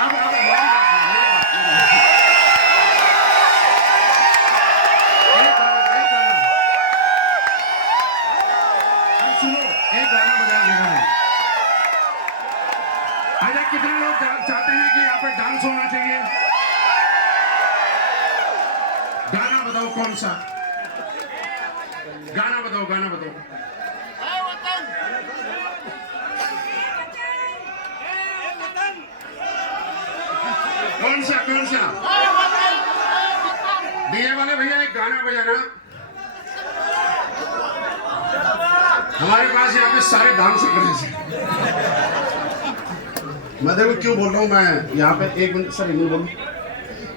अब मेरी बात सुनो, एक गाना बजा देगा मैं। अच्छा, कितने लोग चाहते हैं कि यहाँ पे डांस होना चाहिए? गाना बताओ कौन सा गाना बताओ, गाना बताओ। कौन सा डीजे वाले भैया एक गाना बजाना। हमारे पास यहाँ पे सारे डांस कर रहे हैं। मैं देखो क्यों बोल रहा हूँ, मैं यहाँ पे एक मिनट सर, एक मिनट बोलो,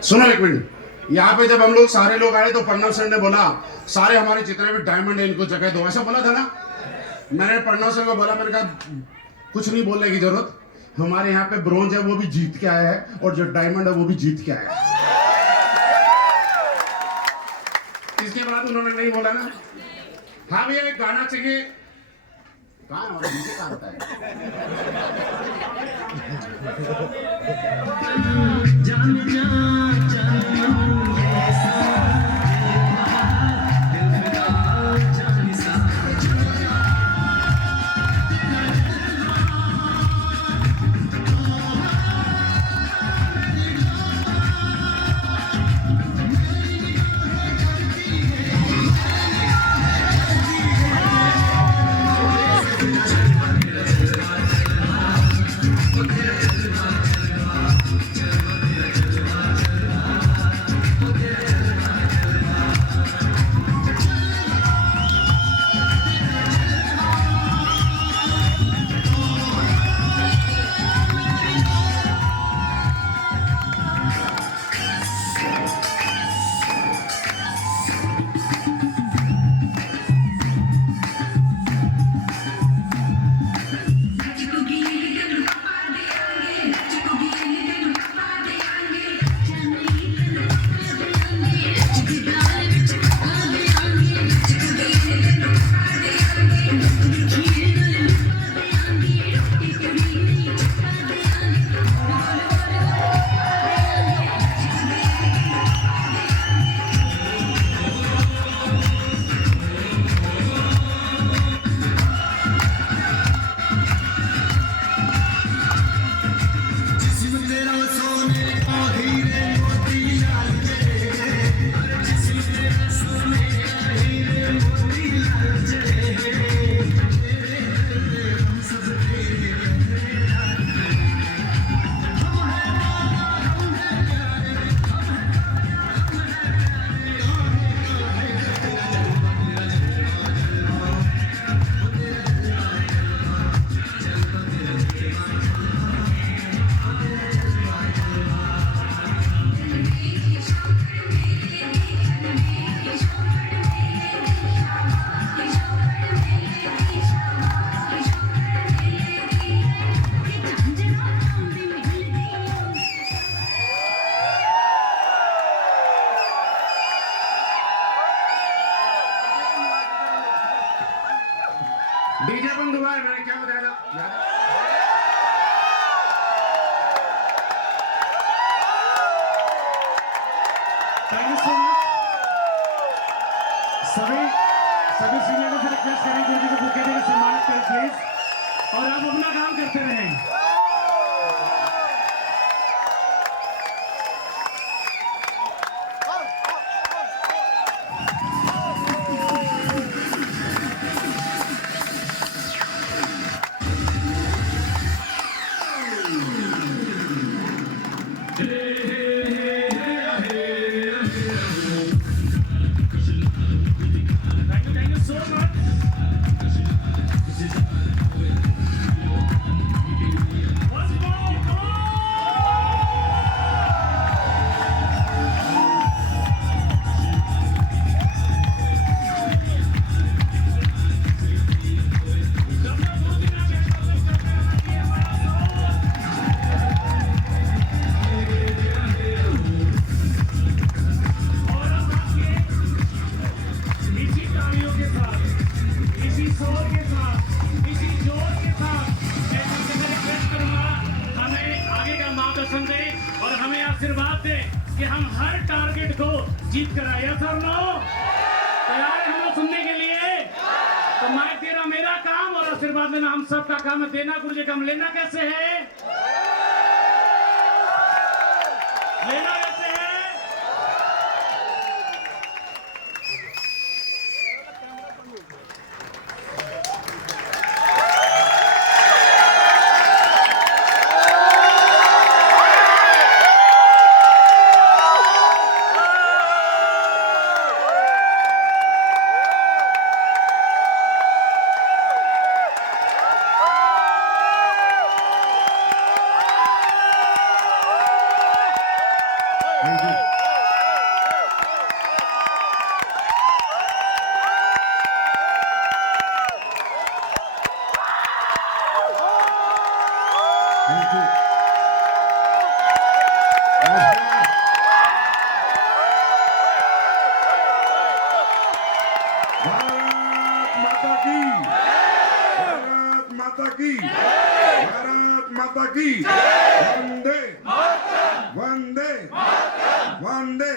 सुनो एक मिनट। यहाँ पे जब हम लोग सारे लोग आए तो प्रणव सर ने बोला सारे हमारे जितने भी डायमंड है इनको जगह दो, ऐसा बोला था ना। मैंने प्रणव सर को बोला, मैंने कहा कुछ नहीं बोलने की जरूरत, हमारे यहाँ पे ब्रोंज है वो भी जीत के आया है और जो डायमंड है वो भी जीत के आया है। इसके बाद उन्होंने नहीं बोला ना। हाँ भैया एक गाना चाहिए। कहाँ है मुझे कहाँ होता है? डीजे बंद हुआ है, मैंने क्या बताया था? सभी सीनियरों से रिक्वेस्ट करें गुरु जी को बुके देकर सम्मानित करें प्लीज, और आप अपना काम करते रहें। Thank you so much. आशीर्वाद दे कि हम हर टारगेट को जीत कर आए। सर नो तैयार है हम लोग सुनने के लिए? तो मैं तेरा मेरा काम और आशीर्वाद लेना हम सबका काम है। देना गुरु जी काम, लेना कैसे है? लेना कैसे है? भारत माता की वंदे वंदे वंदे।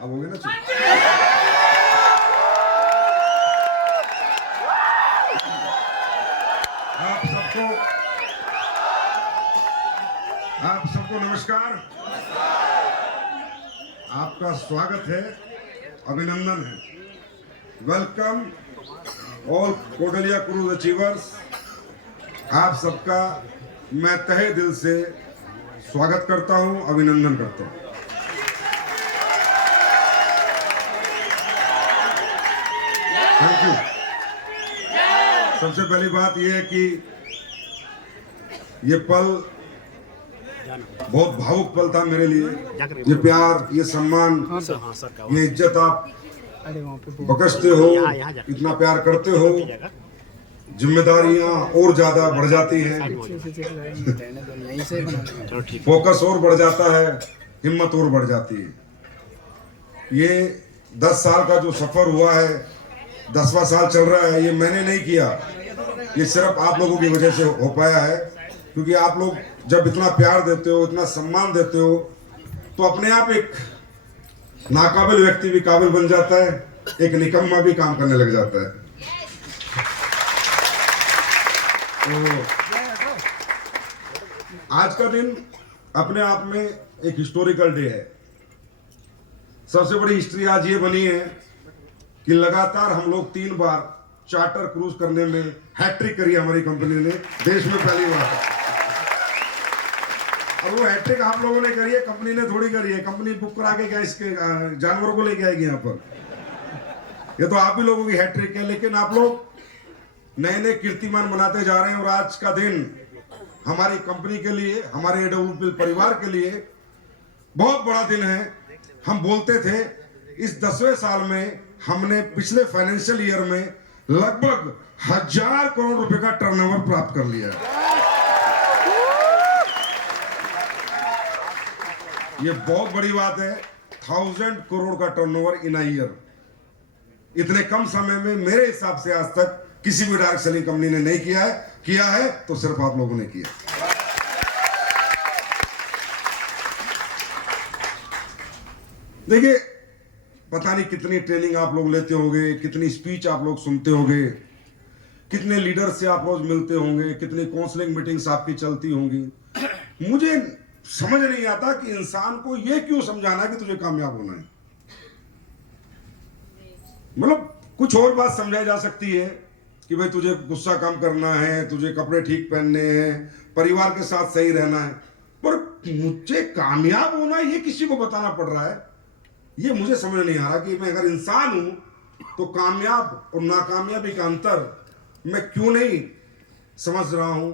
अब हो गया ना चुप। आप सबको नमस्कार। आपका स्वागत है, अभिनंदन है। वेलकम ऑल कोटलिया क्रूज अचीवर्स। आप सबका मैं तहे दिल से स्वागत करता हूं, अभिनंदन करता हूं। Thank you. सबसे पहली बात यह है कि ये पल बहुत भावुक पल था मेरे लिए। ये प्यार, ये सम्मान, ये इज्जत आप बख्शते हो, इतना प्यार करते हो, जिम्मेदारियां और ज्यादा बढ़ जाती हैं, फोकस और बढ़ जाता है, हिम्मत और बढ़ जाती है। ये 10 साल का जो सफर हुआ है, 10वां साल चल रहा है, ये मैंने नहीं किया, ये सिर्फ आप लोगों की वजह से हो पाया है। क्योंकि आप लोग जब इतना प्यार देते हो, इतना सम्मान देते हो, तो अपने आप एक नाकाबिल व्यक्ति भी काबिल बन जाता है, एक निकम्मा भी काम करने लग जाता है। तो आज का दिन अपने आप में एक हिस्टोरिकल डे है। सबसे बड़ी हिस्ट्री आज ये बनी है कि लगातार हम लोग 3 बार चार्टर क्रूज करने में हैट्रिक करी हमारी कंपनी ने, देश में पहली बार। और वो हैट्रिक आप लोगों ने करी है, कंपनी ने थोड़ी करी है। कंपनी बुक करा के क्या इसके जानवरों को लेके आएगी यहाँ पर? ये तो आप ही लोगों की हैट्रिक है। लेकिन आप लोग नए नए कीर्तिमान बनाते जा रहे हैं और आज का दिन हमारी कंपनी के लिए, हमारे एडब्ल्यूपी परिवार के लिए बहुत बड़ा दिन है। हम बोलते थे इस 10वें साल में हमने पिछले फाइनेंशियल ईयर में लगभग 1000 करोड़ रुपए का टर्नओवर प्राप्त कर लिया है। ये बहुत बड़ी बात है। 1000 करोड़ का टर्नओवर इन अ ईयर, इतने कम समय में मेरे हिसाब से आज तक किसी भी डायरेक्ट सेलिंग कंपनी ने नहीं किया है तो सिर्फ आप लोगों ने किया। देखिए, पता नहीं कितनी ट्रेनिंग आप लोग लेते होंगे, कितनी स्पीच आप लोग सुनते होंगे, कितने लीडर से आप लोग मिलते होंगे, कितनी काउंसलिंग मीटिंग्स आपकी चलती होंगी। मुझे समझ नहीं आता कि इंसान को यह क्यों समझाना कि तुझे कामयाब होना है। मतलब कुछ और बात समझाई जा सकती है कि भाई तुझे गुस्सा कम करना है, तुझे कपड़े ठीक पहनने हैं, परिवार के साथ सही रहना है, पर मुझे कामयाब होना है ये किसी को बताना पड़ रहा है। ये मुझे समझ नहीं आ रहा कि मैं अगर इंसान हूं तो कामयाब और नाकामयाबी का अंतर मैं क्यों नहीं समझ रहा हूं,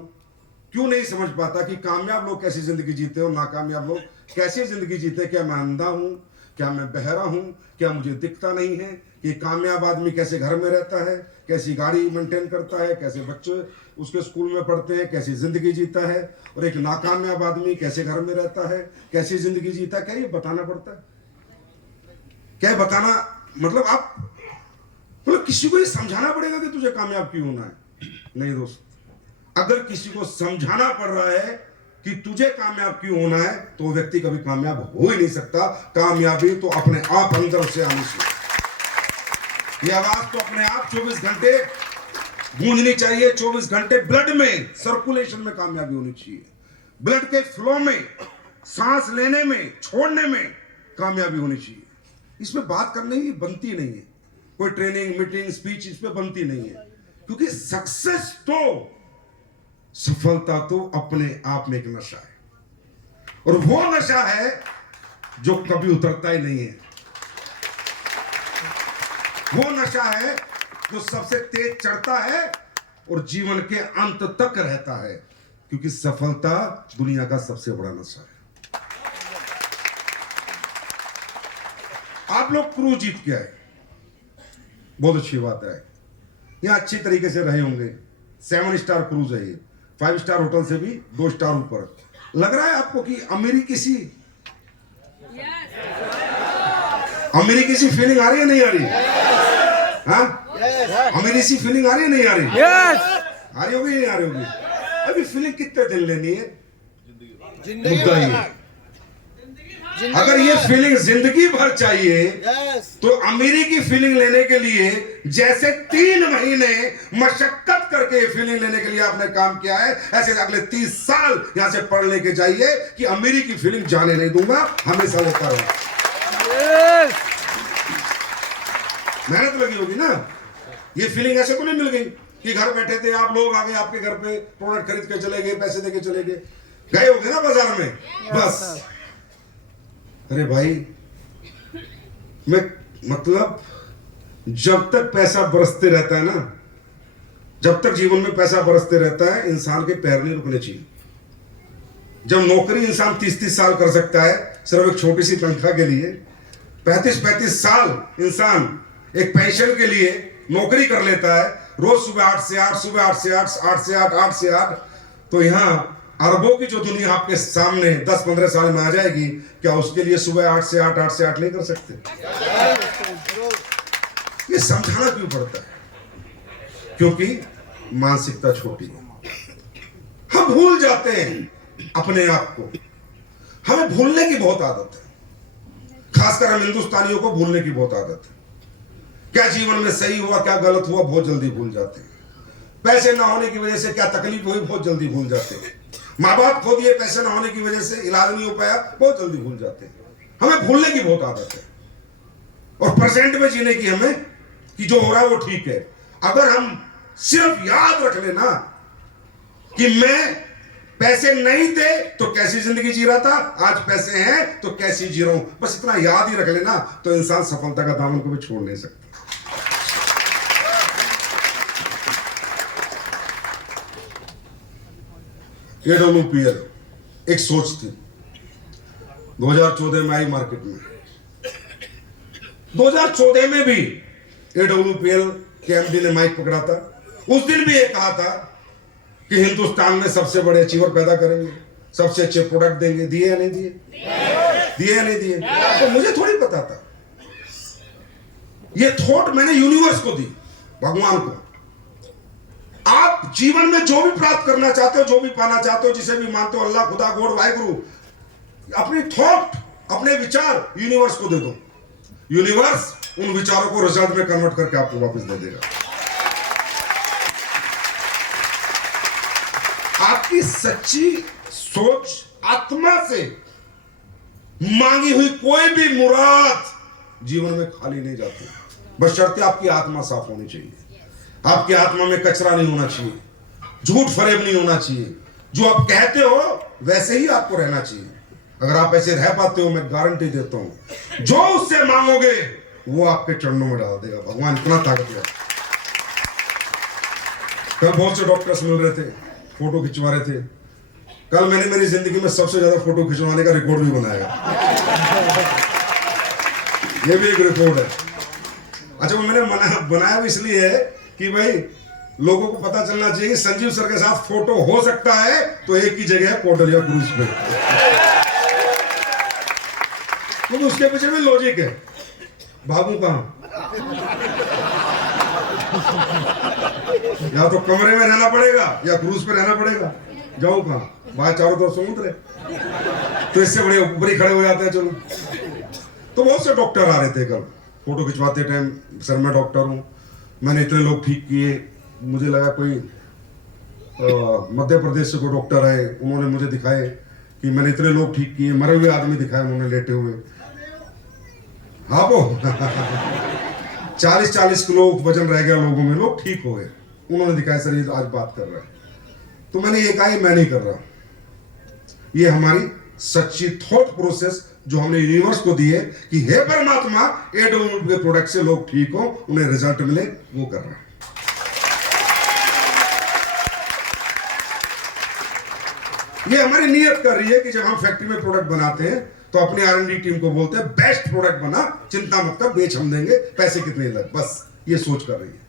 क्यों नहीं समझ पाता कि कामयाब लोग कैसी जिंदगी जीते और नाकामयाब लोग कैसी जिंदगी जीते। क्या मैं अंधा हूं? क्या मैं बहरा हूं? क्या मुझे दिखता नहीं है कि कामयाब आदमी कैसे घर में रहता है, कैसी गाड़ी मेंटेन करता है, कैसे बच्चे उसके स्कूल में पढ़ते हैं, कैसी जिंदगी जीता है, और एक नाकामयाब आदमी कैसे घर में रहता है, कैसी जिंदगी जीता है? क्या ये बताना पड़ता है? क्या बताना मतलब आप मतलब किसी को ये समझाना पड़ेगा कि तुझे कामयाब क्यों होना है? नहीं दोस्त, अगर किसी को समझाना पड़ रहा है कि तुझे कामयाब क्यों होना है, तो वो व्यक्ति कभी कामयाब हो ही नहीं सकता। कामयाबी तो अपने आप अंदर से आनी चाहिए। ये आवाज तो अपने आप 24 घंटे गूंजनी चाहिए। 24 घंटे ब्लड में, सर्कुलेशन में कामयाबी होनी चाहिए। ब्लड के फ्लो में, सांस लेने में, छोड़ने में कामयाबी होनी चाहिए। इसमें बात करने की बनती नहीं है, कोई ट्रेनिंग, मीटिंग, स्पीच इस पे बनती नहीं है, क्योंकि सक्सेस तो, सफलता तो अपने आप में एक नशा है, और वो नशा है जो कभी उतरता ही नहीं है। वो नशा है जो सबसे तेज चढ़ता है और जीवन के अंत तक रहता है, क्योंकि सफलता दुनिया का सबसे बड़ा नशा है। आप लोग क्रूज जीत के आए, बहुत अच्छी बात है। यहां अच्छी तरीके से रहे होंगे। 7 स्टार क्रूज है ये, 5 स्टार होटल से भी 2 स्टार ऊपर। लग रहा है आपको कि अमेरिकी सी फीलिंग आ रही है, नहीं आ रही? हाँ, अमेरिकी सी फीलिंग आ रही है, नहीं आ रही? आ रही होगी, नहीं आ रही होगी? अभी फीलिंग कितने दिन लेनी है, मुद्दा ही है। अगर ये फीलिंग जिंदगी भर चाहिए, तो अमेरिकी फीलिंग लेने के लिए जैसे 3 महीने मशक्कत करके फीलिंग लेने के लिए आपने काम किया है, ऐसे अगले 30 साल यहां से पढ़ लेके जाइए कि अमेरिकी फीलिंग जाने नहीं दूंगा, हमेशा लेता रहूंगा। मेहनत लगी होगी ना। ये फीलिंग ऐसे तो नहीं मिल गई कि घर बैठे थे आप लोग, आ गए आपके घर पे, प्रोडक्ट खरीद के चले गए, पैसे देके चले गए, गए होंगे ना बाजार में, बस। अरे भाई, मैं मतलब जब तक पैसा बरसते रहता है ना, जब तक जीवन में पैसा बरसते रहता है, इंसान के पैर नहीं रुकने चाहिए। जब नौकरी इंसान 30-30 साल कर सकता है सिर्फ एक छोटी सी तनख्वाह के लिए, 35-35 साल इंसान एक पेंशन के लिए नौकरी कर लेता है, रोज सुबह 8 से 8, सुबह 8 से 8, 8 से 8, 8 से 8, तो यहाँ अरबों की जो दुनिया आपके सामने 10-15 साल में आ जाएगी, क्या उसके लिए सुबह 8 से 8, 8 से 8 नहीं कर सकते? ये समझाना क्यों पड़ता है? क्योंकि मानसिकता छोटी है। हम भूल जाते हैं अपने आप को। हमें भूलने की बहुत आदत है, खासकर हम हिंदुस्तानियों को भूलने की बहुत आदत है। क्या जीवन में सही हुआ, क्या गलत हुआ, बहुत जल्दी भूल जाते हैं। पैसे ना होने की वजह से क्या तकलीफ हुई, बहुत जल्दी भूल जाते हैं। माँ बाप खो दिए, पैसे ना होने की वजह से इलाज नहीं हो पाया, बहुत जल्दी भूल जाते हैं। हमें भूलने की बहुत आदत है, और प्रेजेंट में जीने की हमें, कि जो हो रहा है वो ठीक है। अगर हम सिर्फ याद रख लेना कि मैं पैसे नहीं थे तो कैसी जिंदगी जी रहा था, आज पैसे हैं तो कैसी जी रहा हूं, बस इतना याद ही रख लेना, तो इंसान सफलता का दामन को भी छोड़ नहीं सकता। AWPL एक सोच थी, 2014 में आई मार्केट में। 2014 में भी AWPL के MD ने माइक पकड़ा था। उस दिन भी ये कहा था कि हिंदुस्तान में सबसे बड़े अचीवर पैदा करेंगे, सबसे अच्छे प्रोडक्ट देंगे। दिए या नहीं दिए? दिए या नहीं दिए? तो मुझे थोड़ी पता था। ये थॉट मैंने यूनिवर्स को दी, भगवान को। आप जीवन में जो भी प्राप्त करना चाहते हो, जो भी पाना चाहते हो, जिसे भी मानते हो, अल्लाह, खुदा, गॉड, वाहिगुरु, अपनी थॉट, अपने विचार यूनिवर्स को दे दो। यूनिवर्स उन विचारों को रिजल्ट में कन्वर्ट करके आपको वापस दे देगा। आपकी सच्ची सोच, आत्मा से मांगी हुई कोई भी मुराद जीवन में खाली नहीं जाती, बशर्ते आपकी आत्मा साफ होनी चाहिए। आपकी आत्मा में कचरा नहीं होना चाहिए, झूठ फरेब नहीं होना चाहिए। जो आप कहते हो वैसे ही आपको रहना चाहिए। अगर आप ऐसे रह पाते हो, मैं गारंटी देता हूं, जो उससे मांगोगे वो आपके चरणों में डाल देगा। भगवान इतना ताकतवर। कल बहुत से डॉक्टर्स मिल रहे थे, फोटो खिंचवा रहे थे। कल मैंने मेरी जिंदगी में सबसे ज्यादा फोटो खिंचवाने का रिकॉर्ड भी बनाया। ये भी एक रिकॉर्ड है। अच्छा, वो मैंने बनाया भी इसलिए है कि भाई लोगों को पता चलना चाहिए कि संजीव सर के साथ फोटो हो सकता है तो एक ही जगह है, कोटलिया क्रूज पे। क्योंकि उसके पीछे भी लॉजिक है। भागू कहां? या तो कमरे में रहना पड़ेगा या क्रूज पे रहना पड़ेगा। जाऊं कहां? वहां चारों तरफ समुद्र है, तो इससे बड़े ऊपर ही खड़े हो जाते हैं। चलो, तो बहुत से डॉक्टर आ रहे थे कल फोटो खिंचवाते टाइम, सर मैं डॉक्टर हूँ, मैंने इतने लोग ठीक किए। मुझे लगा कोई मध्य प्रदेश से कोई डॉक्टर आए, उन्होंने मुझे दिखाए कि मैंने इतने लोग ठीक किए, मरे हुए आदमी दिखाए उन्होंने लेटे हुए। हाँ वो 40-40 किलो वजन रह गया लोगों में, लोग ठीक हो गए, उन्होंने दिखाया सर ये आज बात कर रहा है। तो मैंने ये कहा ये मैं नहीं कर रहा, ये हमारी सच्ची थॉट प्रोसेस जो हमने यूनिवर्स को दी है कि हे परमात्मा AWP के प्रोडक्ट से लोग ठीक हो, उन्हें रिजल्ट मिले, वो कर रहा है। ये हमारी नियत कर रही है कि जब हम फैक्ट्री में प्रोडक्ट बनाते हैं तो अपनी R&D टीम को बोलते हैं बेस्ट प्रोडक्ट बना, चिंता मत कर, बेच हम देंगे, पैसे कितने लग, बस ये सोच कर रही है,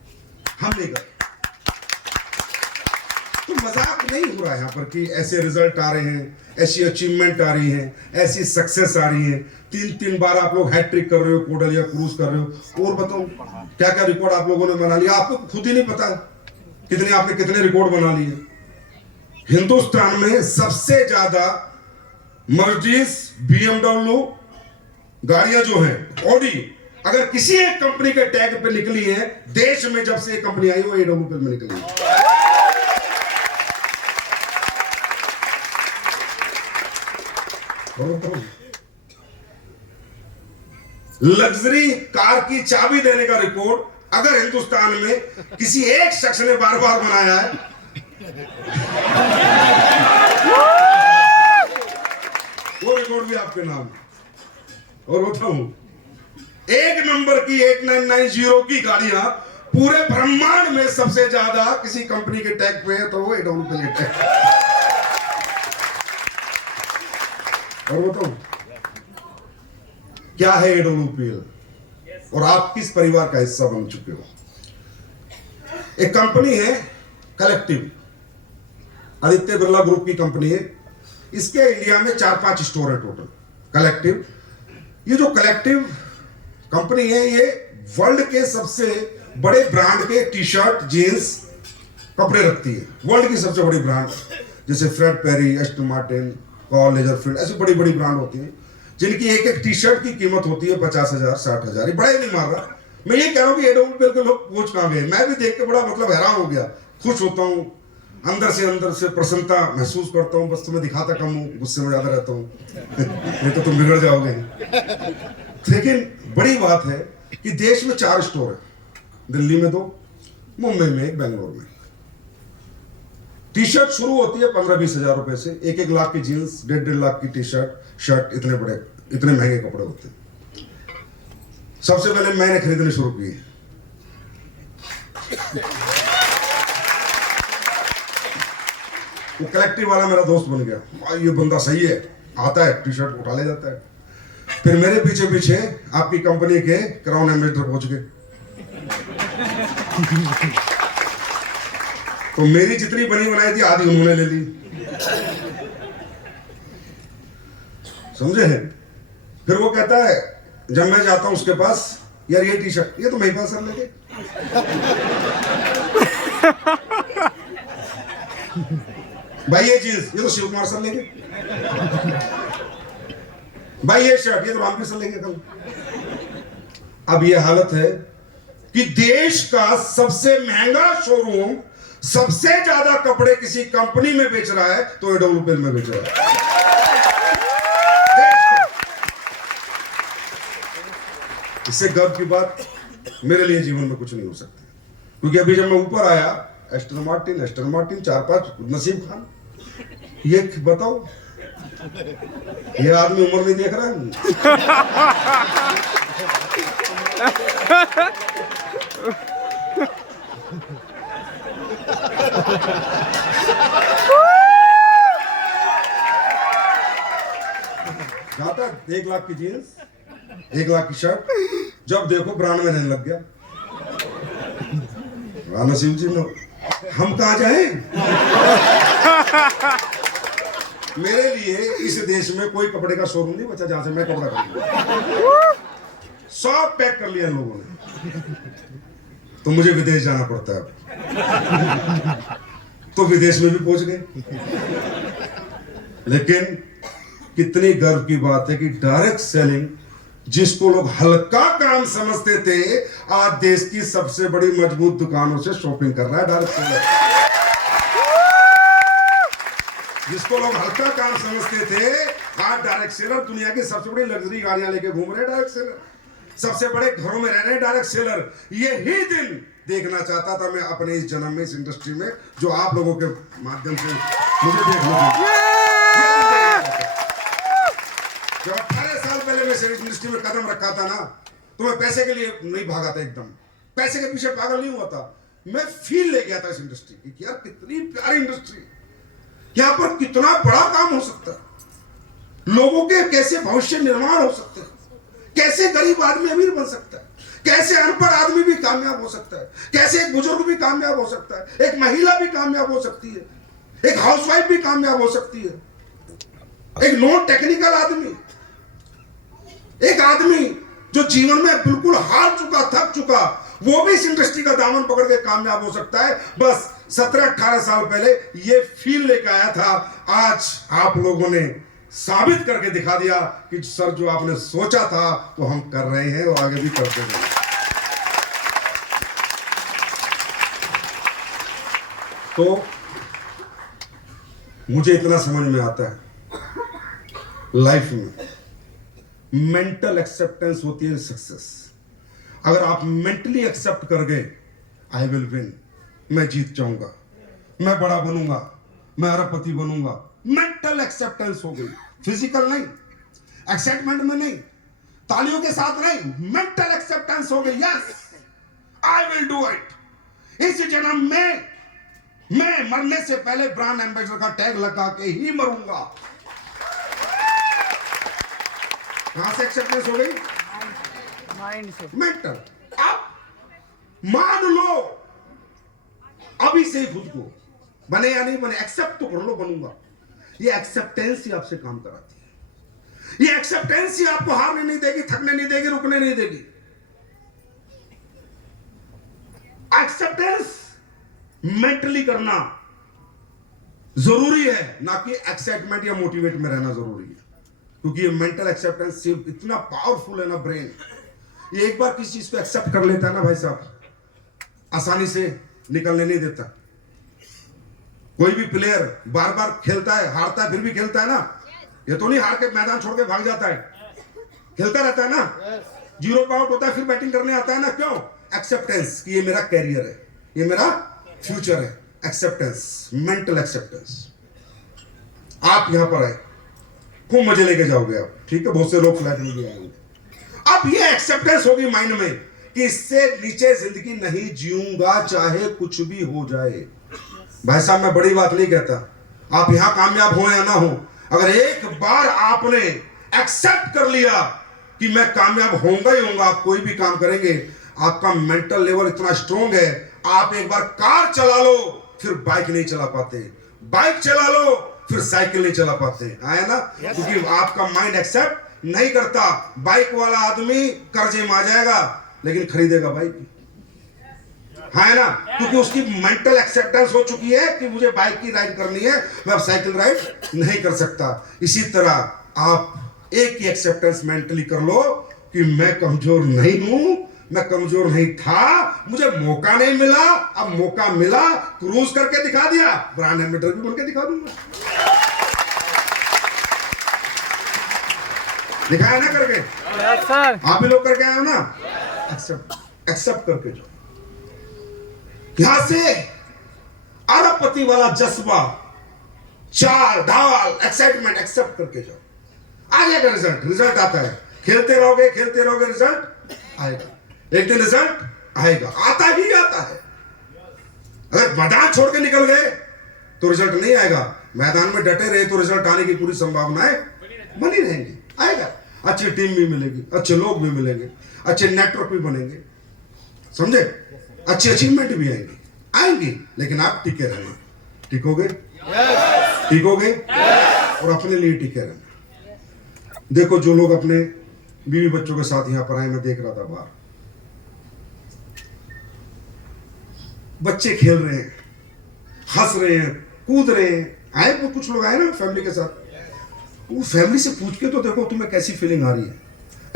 हम नहीं कर। तो मजाक नहीं हो रहा है यहाँ पर कि ऐसे रिजल्ट आ रहे हैं, ऐसी अचीवमेंट आ रही है, ऐसी सक्सेस आ रही है। 3-3 बार आप लोग हैट्रिक कर रहे हो, कोडल या क्रूज कर रहे हो, और बताओ क्या क्या रिकॉर्ड आप लोगों ने बना लिया, आपको खुद ही नहीं पता आपने कितने रिकॉर्ड बना लिए। हिंदुस्तान में सबसे ज्यादा मर्सिडीज, BMW गाड़ियां जो हैं, ऑडी, अगर किसी एक कंपनी के टैग पे निकली है देश में, जब से कंपनी आई वो AWP में निकली है। लग्जरी कार की चाबी देने का रिकॉर्ड अगर हिंदुस्तान में किसी एक शख्स ने बार बार बनाया है, वो रिकॉर्ड भी आपके नाम। और बताऊं, एक नंबर की 8990 की गाड़ियां पूरे ब्रह्मांड में सबसे ज्यादा किसी कंपनी के टैग पे है तो वो AWP के टैग। और बताऊं क्या है AWPL, और आप किस परिवार का हिस्सा बन चुके हो। एक कंपनी है कलेक्टिव, आदित्य बिरला ग्रुप की कंपनी है, इसके इंडिया में 4-5 स्टोर है टोटल। कलेक्टिव, ये जो कलेक्टिव कंपनी है ये वर्ल्ड के सबसे बड़े ब्रांड के टी-शर्ट, जीन्स, कपड़े रखती है। वर्ल्ड की सबसे बड़ी ब्रांड जैसे Fred Perry, Aston Martin, Karl Lagerfeld, ऐसी बड़ी बड़ी ब्रांड होती है जिनकी एक एक टी-शर्ट की कीमत होती है 50,000, 60,000। ये बड़ा ही नहीं मार रहा, मैं ये कह रहा हूँ कि AWPL के लोग पहुंच कहां गए। मैं भी देख के बड़ा मतलब हैरान हो गया, खुश होता हूँ, अंदर से प्रसन्नता महसूस करता हूँ। बस तुम्हें दिखाता कम हूँ, गुस्से में ज्यादा रहता हूँ नहीं तो तुम बिगड़ जाओगे। लेकिन बड़ी बात है कि देश में 4 स्टोर है, दिल्ली में 2, मुंबई में 1, बेंगलोर में। टी-शर्ट शुरू होती है 15-20 हजार रुपए से, 1-1 लाख की जीन्स, 1.5 लाख की टी-शर्ट, शर्ट, इतने महंगे कपड़े होते हैं। सबसे पहले मैंने खरीदने शुरू किए, वो कलेक्टिव वाला मेरा दोस्त बन गया, ये बंदा सही है, आता है टी-शर्ट उठा ले जाता है। फिर मेरे पीछे पीछे आपकी कंपनी के क्राउन एम्बेसडर पहुंच गए, तो मेरी जितनी बनी बनाई थी आधी उन्होंने ले ली, समझे हैं। फिर वो कहता है जब मैं जाता हूं उसके पास, यार ये टी-शर्ट ये तो मेरे पास सर लेके, भाई ये जींस ये तो शिव कुमार सर लेके, भाई ये शर्ट ये तो रामवीर सर लेके कल। अब ये हालत है कि देश का सबसे महंगा शोरूम सबसे ज्यादा कपड़े किसी कंपनी में बेच रहा है तो AWPL में बेच रहा है। इससे गर्व की बात मेरे लिए जीवन में कुछ नहीं हो सकती, क्योंकि अभी जब मैं ऊपर आया, एस्टन मार्टिन 4-5, नसीब खान, ये बताओ ये आदमी उम्र नहीं देख रहा है। जाता 1 लाख की जीन्स, 1 लाख की शर्ट, जब देखो ब्रांड में रहने लग गया। नसीब जी हम कहा जाए। मेरे लिए इस देश में कोई कपड़े का शोरूम नहीं बचा जहां से मैं कपड़ा खरीदूं, सब पैक कर लिया इन लोगों ने, तो मुझे विदेश जाना पड़ता है। तो विदेश में भी पहुंच गए। लेकिन कितनी गर्व की बात है कि डायरेक्ट सेलिंग, जिसको लोग हल्का काम समझते थे, आज देश की सबसे बड़ी मजबूत दुकानों से शॉपिंग कर रहा है डायरेक्ट सेलर। जिसको लोग हल्का काम समझते थे, आज डायरेक्ट सेलर दुनिया की सबसे बड़ी लग्जरी गाड़ियां लेके घूम रहे हैं डायरेक्ट सेलर, सबसे बड़े घरों में रह रहे हैं डायरेक्ट सेलर। यही दिन देखना चाहता था मैं अपने इस जन्म में, इस इंडस्ट्री में, जो आप लोगों के माध्यम से मुझे देखना था। जब 18 साल पहले मैं इस इंडस्ट्री में कदम रखा था ना, तो मैं पैसे के लिए नहीं भागा था, एकदम पैसे के पीछे पागल नहीं हुआ था। मैं फील ले गया था इस इंडस्ट्री की, यार कितनी प्यारी इंडस्ट्री, यहाँ पर कितना बड़ा काम हो सकता है, लोगों के कैसे भविष्य निर्माण हो सकते हैं, कैसे गरीब आदमी अमीर बन सकता है, कैसे अनपढ़ आदमी भी कामयाब हो सकता है, कैसे एक बुजुर्ग भी कामयाब हो सकता है, एक महिला भी कामयाब हो सकती है, एक हाउसवाइफ भी कामयाब हो सकती है, एक नॉन टेक्निकल आदमी, एक आदमी जो जीवन में बिल्कुल हार चुका, थक चुका, वो भी इस इंडस्ट्री का दामन पकड़ के कामयाब हो सकता है। बस 17-18 साल पहले ये फील लेकर आया था, आज आप लोगों ने साबित करके दिखा दिया कि सर जो आपने सोचा था तो हम कर रहे हैं और आगे भी करते रहेंगे। तो मुझे इतना समझ में आता है, लाइफ में मेंटल एक्सेप्टेंस होती है सक्सेस। अगर आप मेंटली एक्सेप्ट कर गए, आई विल विन, मैं जीत जाऊंगा, मैं बड़ा बनूंगा, मैं अरबपति बनूंगा, मेंटल एक्सेप्टेंस हो गई, फिजिकल नहीं, एक्साइटमेंट में नहीं, तालियों के साथ नहीं, मेंटल एक्सेप्टेंस हो गई, yes I will do it. इस जन्म में मैं मरने से पहले ब्रांड एम्बेसडर का टैग लगा के ही मरूंगा। कहां से एक्सेप्टेंस हो गई? माइंड से, मेंटल। अब मान लो अभी से ही खुद को, बने या नहीं बने, एक्सेप्ट तो कर लो, बनूंगा। ये एक्सेप्टेंस ही आपसे काम कराती है, ये एक्सेप्टेंस ही आपको हारने नहीं देगी, थकने नहीं देगी, रुकने नहीं देगी। एक्सेप्टेंस मेंटली करना जरूरी है, ना कि एक्साइटमेंट या मोटिवेट में रहना जरूरी है, क्योंकि ये मेंटल एक्सेप्टेंस सिर्फ इतना पावरफुल है ना, ब्रेन ये एक बार किसी चीज को एक्सेप्ट कर लेता है ना भाई साहब, आसानी से निकलने नहीं देता। कोई भी प्लेयर बार बार खेलता है, हारता है, फिर भी खेलता है ना, ये तो नहीं हार के मैदान छोड़ के भाग जाता है, खेलता रहता है ना, 0 पे आउट होता है, फिर बैटिंग करने आता है ना, क्यों? एक्सेप्टेंस कि ये मेरा कैरियर है, ये मेरा फ्यूचर है, एक्सेप्टेंस, मेंटल एक्सेप्टेंस। आप यहां पर आए, खूब मजे लेके जाओगे आप, ठीक है, बहुत से लोग फ्लैट में भी आएंगे। अब ये एक्सेप्टेंस होगी माइंड में कि इससे नीचे जिंदगी नहीं जीऊंगा, चाहे कुछ भी हो जाए। भाई साहब मैं बड़ी बात नहीं कहता, आप यहां कामयाब हो या ना हो, अगर एक बार आपने एक्सेप्ट कर लिया कि मैं कामयाब होऊंगा ही होऊंगा, आप कोई भी काम करेंगे, आपका मेंटल लेवल इतना स्ट्रांग है, आप एक बार कार चला लो फिर बाइक नहीं चला पाते, बाइक चला लो फिर साइकिल नहीं चला पाते, आया ना? क्योंकि आपका माइंड एक्सेप्ट नहीं करता। बाइक वाला आदमी कर्जे में आ जाएगा लेकिन खरीदेगा बाइक, है ना? क्योंकि उसकी मेंटल एक्सेप्टेंस हो चुकी है कि मुझे बाइक की राइड करनी है, मैं अब साइकिल राइड नहीं कर सकता। इसी तरह आप एक ही एक्सेप्टेंस मेंटली कर लो कि मैं कमजोर नहीं हूं, मैं कमजोर नहीं था, मुझे मौका नहीं मिला, अब मौका मिला, क्रूज करके दिखा दिया, ब्रांड एम्बेसडर भी बन के दिखा दूंगा। दिखाया ना करके? Yes sir. आप भी लोग करके आए हो ना? एक्सेप्ट करके जाओ। यहां से अरबपति वाला जज्बा, चाल ढाल, एक्साइटमेंट एक्सेप्ट करके जाओ, आ जाएगा रिजल्ट। रिजल्ट आता है, खेलते रहोगे रिजल्ट आएगा, एक दिन रिजल्ट आएगा, आता ही आता है। अगर मैदान छोड़ के निकल गए तो रिजल्ट नहीं आएगा, मैदान में डटे रहे तो रिजल्ट आने की पूरी संभावनाएं बनी रहेंगी, आएगा। अच्छी टीम भी मिलेगी, अच्छे लोग भी मिलेंगे, अच्छे नेटवर्क भी बनेंगे, समझे? अच्छी अचीवमेंट भी आएंगी, लेकिन आप टिके रहना। टिकोगे? टिकोगे? और अपने लिए टिके रहना। देखो जो लोग अपने बीवी बच्चों के साथ यहाँ पर आए, मैं देख रहा था बाहर, बच्चे खेल रहे हैं, हंस रहे हैं, कूद रहे हैं। आए कुछ लोग आए ना फैमिली के साथ, वो फैमिली से पूछ के तो देखो तुम्हें कैसी फीलिंग आ रही है।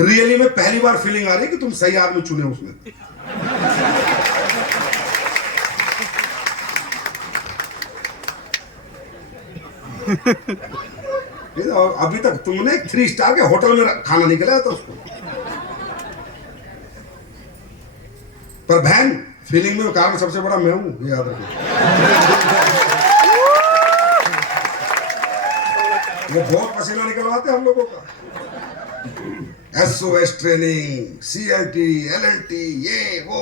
रियली में पहली बार फीलिंग आ रही है कि तुम सही आदमी चुने उसमें। अभी तक तुमने 3 स्टार के होटल में खाना नहीं खिलाया था उसको। पर बहन फीलिंग में कारण सबसे बड़ा मैं हूं, ये याद रखो। वो बहुत पसीना निकलवाते हम लोगों का। SOS ट्रेनिंग, CLT, LLT, ये वो,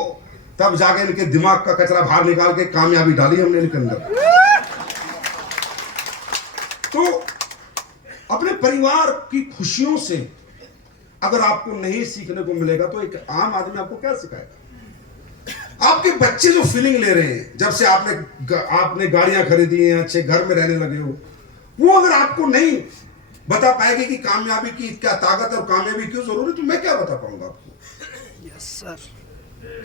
तब जाके इनके दिमाग का कचरा बाहर निकाल के कामयाबी डाली हमने इनके अंदर। तो अपने परिवार की खुशियों से अगर आपको नहीं सीखने को मिलेगा तो एक आम आदमी आपको क्या सिखाएगा? आपके बच्चे जो फीलिंग ले रहे हैं जब से आपने गाड़ियां खरीदी हैं, अच्छे घर में रहने लगे हो, वो अगर आपको नहीं बता पाएगी कि कामयाबी की क्या ताकत और कामयाबी क्यों जरूरी, तो मैं क्या बता पाऊंगा आपको? यस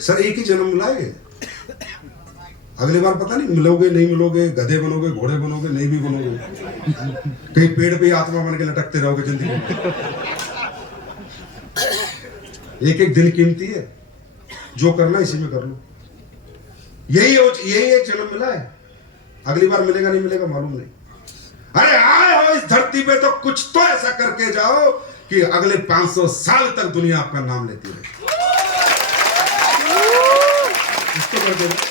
सर एक ही जन्म मिला है, अगली बार पता नहीं मिलोगे नहीं मिलोगे, गधे बनोगे, घोड़े बनोगे, नहीं भी बनोगे, कहीं पेड़ पे आत्मा बन के लटकते रहोगे जिंदगी में। एक एक दिन कीमती है, जो करना इसी में कर लो। यही एक जन्म मिला है, अगली बार मिलेगा नहीं मिलेगा मालूम नहीं। अरे आए हो इस धरती पे तो कुछ तो ऐसा करके जाओ कि अगले 500 साल तक दुनिया आपका नाम लेती रहे। कुछ तो करके जाओ,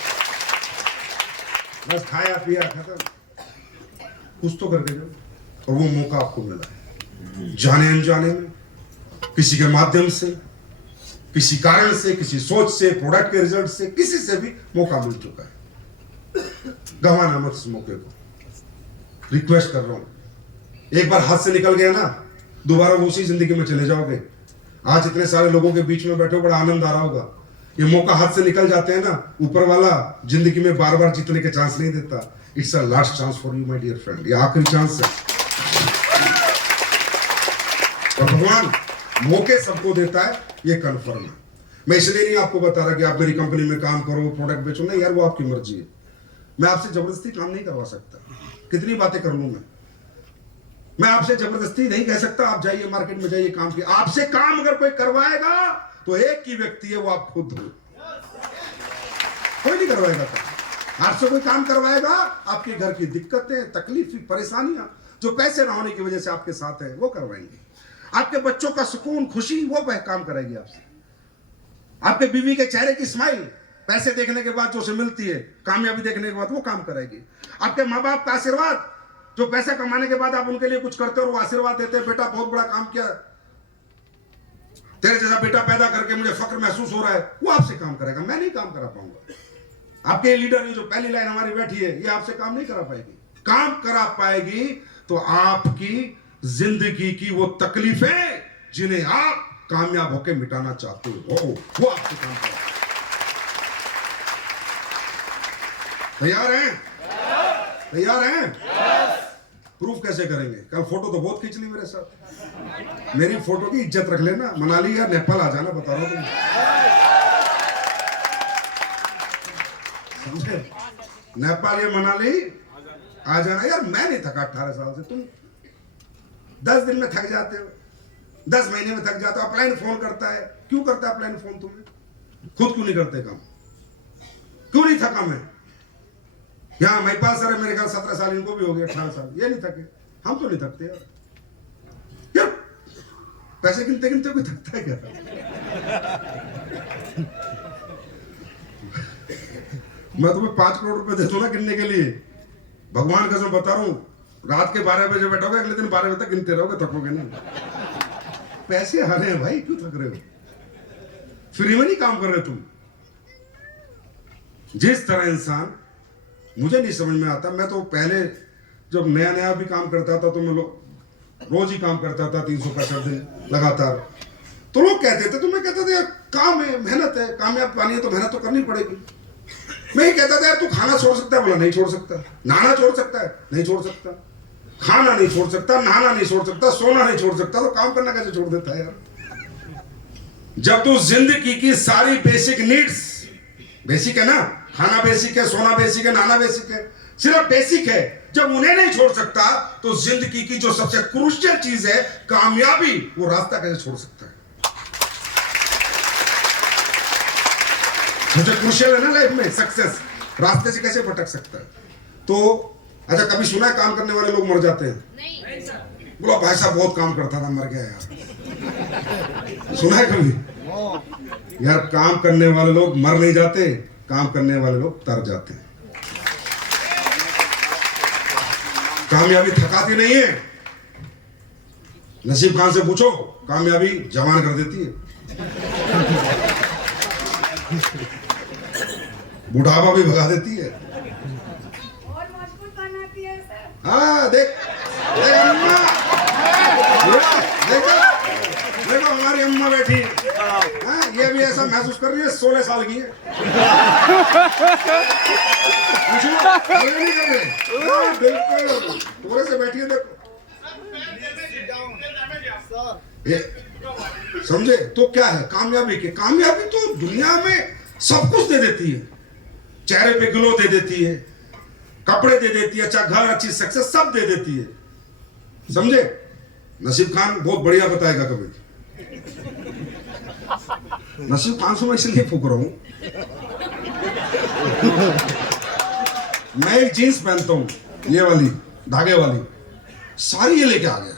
बस खाया पिया खत्म, कुछ तो करके जाओ। और वो मौका आपको मिला है, जाने अनजाने में, किसी के माध्यम से, किसी कारण से, किसी सोच से, प्रोडक्ट के रिजल्ट से, किसी से भी मौका मिल चुका है। गंवाना मत इस मौके को, रिक्वेस्ट कर रहा हूं। एक बार हाथ से निकल गया ना, दोबारा उसी जिंदगी में चले जाओगे। आज इतने सारे लोगों के बीच में बैठे हो, बड़ा आनंद आ रहा होगा। ये मौका हाथ से निकल जाते हैं ना, ऊपर वाला जिंदगी में बार बार जीतने के चांस नहीं देता। It's a last chance for you my dear friend, ये आखिरी चांस है। और भगवान मौके सबको देता है, ये कन्फर्म है। मैं इसलिए नहीं आपको बता रहा कि आप मेरी कंपनी में काम करो, प्रोडक्ट बेचो, नहीं यार, वो आपकी मर्जी है। मैं आपसे जबरदस्ती काम नहीं करवा सकता। कितनी बातें कर लूं मैं आपसे जबरदस्ती नहीं कह सकता आप जाइए मार्केट में जाइए काम कीजिए। आपसे काम अगर कोई करवाएगा तो एक ही व्यक्ति है, वो आप खुद हो। कोई नहीं करवाएगा काम। आपसे कोई काम करवाएगा, आपके घर की दिक्कतें, तकलीफ, परेशानियां जो पैसे ना होने की वजह से आपके साथ है, वो करवाएंगे। आपके बच्चों का सुकून, खुशी, वो काम कराएगी आपसे। आपके बीवी के चेहरे की स्माइल पैसे देखने के बाद जो उसे मिलती है, कामयाबी देखने के बाद, वो काम करेगी। आपके माँ बाप का आशीर्वाद, जो पैसा कमाने के बाद आप उनके लिए कुछ करते हो, वो आशीर्वाद देते हैं, बेटा बहुत बड़ा काम किया, तेरे जैसा बेटा पैदा करके मुझे फक्र महसूस हो रहा है, वो आपसे काम करेगा। मैं नहीं काम करा पाऊंगा। आपके लीडर, जो पहली लाइन हमारी बैठी है, ये आपसे काम नहीं करा पाएगी। काम करा पाएगी तो आपकी जिंदगी की वो तकलीफें जिन्हें आप कामयाब होकर मिटाना चाहते हो, वो आपसे काम करेगा। तैयार हैं? तैयार हैं? प्रूफ कैसे करेंगे? कल फोटो तो बहुत खींच ली मेरे साथ, मेरी फोटो की इज्जत रख लेना। मनाली या नेपाल आ जाना, बता रहा हूं तुम्हें, समझे? नेपाल या मनाली आ जाना। यार मैं नहीं थका 18 साल से, तुम 10 दिन में थक जाते हो, 10 महीने में थक जाते हो। अपलाइन फोन करता है, क्यों करता है अपलाइन फोन तुम्हें? खुद क्यों नहीं करते काम? क्यों नहीं थका मैं? यहाँ महिपाल सर है मेरे ख्याल 17 साल, इनको भी हो गया 18 साल, ये नहीं थके। हम तो नहीं थकते यार पैसे गिनते गिनते कोई थकता है क्या? मैं तुम्हें 5 करोड़ रुपए दे दूं ना गिनने के लिए, भगवान कसम बता रहा हूं, रात के 12 बजे बैठोगे, अगले दिन 12 बजे तक गिनते रहोगे, थकोगे नहीं। पैसे आ रहे हैं भाई, क्यों थक रहे हो? फ्री में नहीं काम कर रहे तुम। जिस तरह इंसान, मुझे नहीं समझ में आता, मैं तो पहले जब नया नया भी काम करता था तो मैं रोज ही काम करता था 365 दिन लगातार, तो लोग कहते थे, तो मैं कहता था यार काम है, मेहनत है, कामयाब पानी है तो मेहनत तो करनी पड़ेगी। मैं ही कहता था यार तू खाना छोड़ सकता है? बोला नहीं छोड़ सकता। नहाना छोड़ सकता है? नहीं छोड़ सकता। खाना नहीं छोड़ सकता, नहाना नहीं छोड़ सकता, सोना नहीं छोड़ सकता, तो काम करना कैसे छोड़ देता है यार? जब तू जिंदगी की सारी बेसिक नीड्स, बेसिक है ना, खाना बेसिक है, सोना बेसिक है, नहाना बेसिक है, सिर्फ बेसिक है, जब उन्हें नहीं छोड़ सकता तो जिंदगी की जो सबसे क्रूशियल चीज है कामयाबी, वो रास्ता कैसे छोड़ सकता है? सबसे क्रूशियल है ना लाइफ में सक्सेस, रास्ते से कैसे भटक सकता है? तो अच्छा, कभी सुना है काम करने वाले लोग मर जाते हैं? नहीं सर। बोला भाई साहब बहुत काम करता था मर गया यार। सुना है कभी? यार काम करने वाले लोग मर नहीं जाते, काम करने वाले लोग तर जाते हैं। कामयाबी थकाती नहीं है। नसीब खान से पूछो, कामयाबी जवान कर देती है, बुढ़ापा भी भगा देती है। और मजबूत बनाती है सर। हाँ देख अम्मा, देखो हमारी अम्मा बैठी, हाँ ये भी ऐसा महसूस कर रही है 16 साल की है। नहीं कर रहे, हाँ, बिल्कुल पूरे से बैठी है। देखो ये समझे तो क्या है कामयाबी के? कामयाबी तो दुनिया में सब कुछ दे देती है, चेहरे पे ग्लो दे देती है, कपड़े दे देती है, अच्छा घर, अच्छी सक्सेस सब दे देती है, समझे? नसीब खान बहुत बढ़िया बताएगा कभी। नसीब खान से मैं इसलिए फूक रहा हूं, मैं एक जीन्स पहनता हूं, ये वाली धागे वाली, सारी ये लेके आ गया।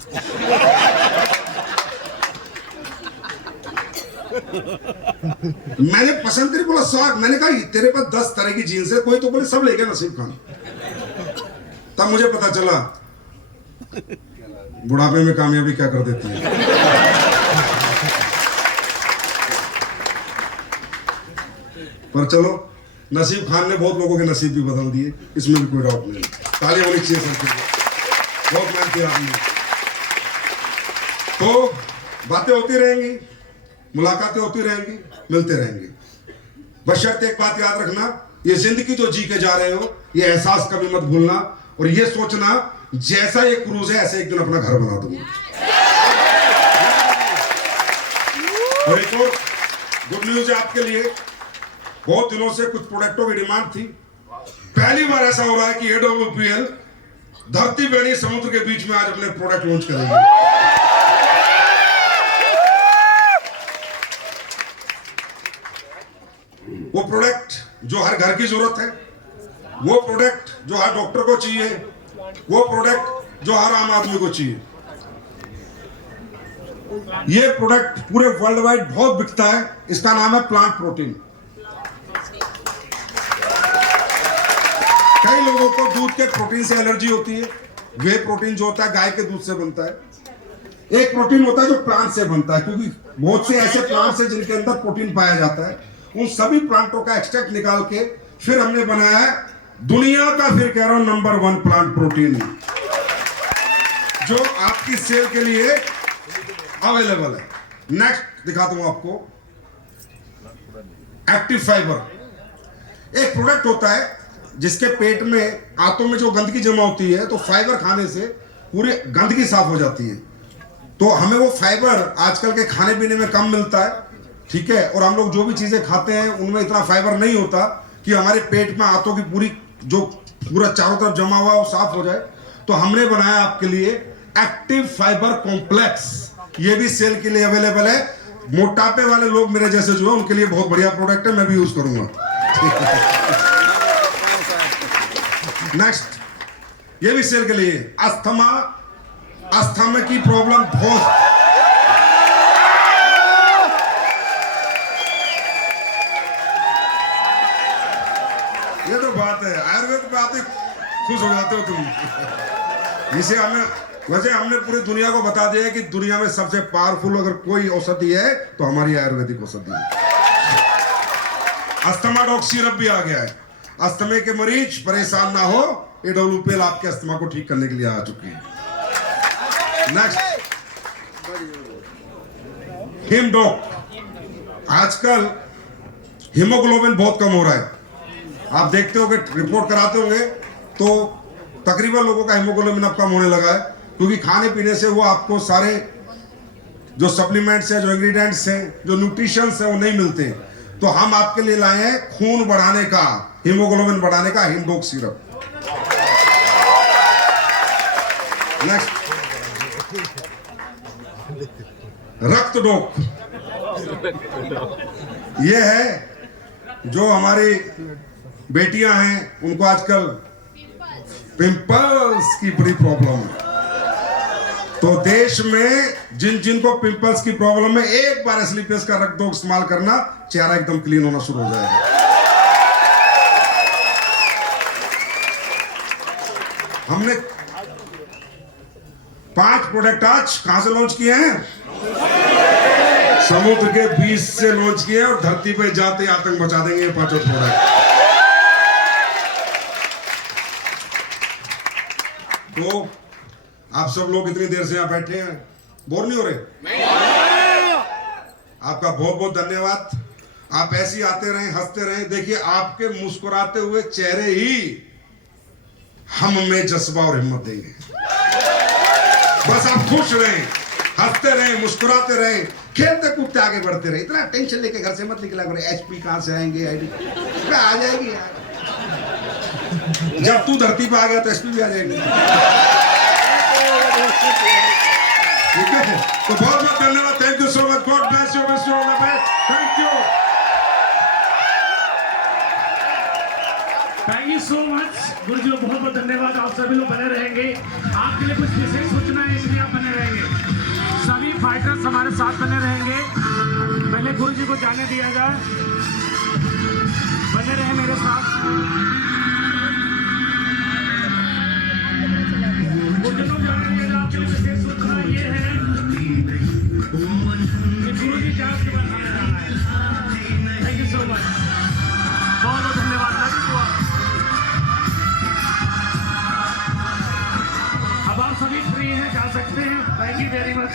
मैंने पसंद करी, बोला सर, मैंने कहा तेरे पास 10 तरह की जीन्स है, कोई तो बोले सब ले गया नसीब खान। तब मुझे पता चला बुढ़ापे में कामयाबी क्या कर देती है। पर चलो, नसीब खान ने बहुत लोगों के नसीब भी बदल दिए, इसमें भी कोई डाउट नहीं। तालियां होनी चाहिए सर के लिए, बहुत मेहनती आदमी। तो बातें होती रहेंगी, मुलाकातें होती रहेंगी, मिलते रहेंगे। बशर्ते एक बात याद रखना, ये जिंदगी जो जी के जा रहे हो, ये एहसास कभी मत भूलना, और ये सोचना जैसा ये क्रूज है ऐसे एक दिन अपना घर बना दूंगा। और एक और गुड न्यूज है आपके लिए, बहुत दिनों से कुछ प्रोडक्टों की डिमांड थी, पहली बार ऐसा हो रहा है कि AWPL धरती पे नहीं समुद्र के बीच में आज अपने प्रोडक्ट लॉन्च करेंगे। वो प्रोडक्ट जो हर घर की जरूरत है, वो प्रोडक्ट जो हर डॉक्टर को चाहिए, वो प्रोडक्ट जो हर आम आदमी को चाहिए। ये प्रोडक्ट पूरे वर्ल्ड वाइड बहुत बिकता है, इसका नाम है प्लांट प्रोटीन। कई लोगों को दूध के प्रोटीन से एलर्जी होती है, वे प्रोटीन जो होता है गाय के दूध से बनता है। एक प्रोटीन होता है जो प्लांट से बनता है, क्योंकि बहुत से ऐसे प्लांट्स हैं जिनके अंदर प्रोटीन पाया जाता है। उन सभी प्लांटों का एक्सट्रैक्ट निकाल के फिर हमने बनाया है दुनिया का, फिर कह रहा हूं, नंबर 1 प्लांट प्रोटीन, जो आपकी सेल के लिए अवेलेबल है। नेक्स्ट दिखाता हूं आपको, एक्टिव फाइबर। एक प्रोडक्ट होता है जिसके पेट में, आंतों में जो गंदगी जमा होती है, तो फाइबर खाने से पूरी गंदगी साफ हो जाती है। तो हमें वो फाइबर आजकल के खाने पीने में कम मिलता है, ठीक है, और हम लोग जो भी चीजें खाते हैं उनमें इतना फाइबर नहीं होता कि हमारे पेट में आंतों की पूरी जो पूरा चारों तरफ जमा हुआ है वो साफ हो जाए। तो हमने बनाया आपके लिए एक्टिव फाइबर कॉम्प्लेक्स, ये भी सेल के लिए अवेलेबल है। मोटापे वाले लोग मेरे जैसे जो है उनके लिए बहुत बढ़िया प्रोडक्ट है, मैं भी यूज करूंगा। नेक्स्ट, ये भी सेल के लिए, अस्थमा की प्रॉब्लम बहुत, ये तो बात है, आयुर्वेद पे आते खुश हो जाते हो तुम। इसे हमने पूरी दुनिया को बता दिया है कि दुनिया में सबसे पावरफुल अगर कोई औषधि है तो हमारी आयुर्वेदिक औषधि है। अस्थमा डॉग सिरप भी आ गया है, अस्थमे के मरीज परेशान ना हो, AWPL आपके अस्थमा को ठीक करने के लिए आ चुकी है। नेक्स्ट, हिमडॉक। आजकल हीमोग्लोबिन बहुत कम हो रहा है, आप देखते हो कि रिपोर्ट कराते होंगे तो तकरीबन लोगों का हीमोग्लोबिन अब कम होने लगा है, क्योंकि खाने पीने से वो आपको सारे जो सप्लीमेंट्स हैं, जो इंग्रेडिएंट्स हैं, जो न्यूट्रिशंस हैं वो नहीं मिलते। तो हम आपके लिए लाए हैं खून बढ़ाने का, हीमोग्लोबिन बढ़ाने का हिमडॉक सिरप। नेक्स्ट, रक्त डोक। ये है जो हमारी बेटियां हैं, उनको आजकल पिंपल्स की बड़ी प्रॉब्लम है। तो देश में जिन जिनको पिंपल्स की प्रॉब्लम है, एक बार एस्लीपियस का रक्त डोक इस्तेमाल करना, चेहरा एकदम क्लीन होना शुरू हो जाएगा। हमने 5 प्रोडक्ट आज कहां से लॉन्च किए हैं? समुद्र के बीच से लॉन्च किए और धरती पे जाते आतंक मचा देंगे ये 5 प्रोडक्ट। तो आप सब लोग इतनी देर से यहां बैठे हैं, बोर नहीं हो रहे? आपका बहुत बहुत धन्यवाद। आप ऐसे ही आते रहें, हंसते रहें। देखिए, आपके मुस्कुराते हुए चेहरे ही हम में जज्बा और हिम्मत देंगे। बस आप खुश रहें, हंसते रहें, मुस्कुराते रहें, खेलते कूदते आगे बढ़ते रहें। इतना टेंशन लेके घर से मत निकला करो, एचपी कहां से आएंगे, आईडी आ जाएगी यार। जब तू धरती पे आ गया तो एचपी भी आ जाएगी। ठीक है, तो बहुत बहुत धन्यवाद। Thank you so much. God bless you, wish you all the best. Thank you, thank you so much गुरु जी, बहुत बहुत धन्यवाद। आप सभी लोग बने रहेंगे, आपके लिए कुछ विशेष सूचना है, इसलिए आप बने रहेंगे। सभी फाइटर्स हमारे साथ बने रहेंगे। पहले गुरु जी को जाने दिया जाए, बने रहे मेरे साथ। घुटनों जाने दिया जाए। आपके लिए विशेष सूचना ये है कि गुरु जी जांच के बाद हमें जाना है। थैंक यू सो मच, बहुत बहुत धन्यवाद। अब आप सभी फ्री हैं, जा सकते हैं। Thank you very much.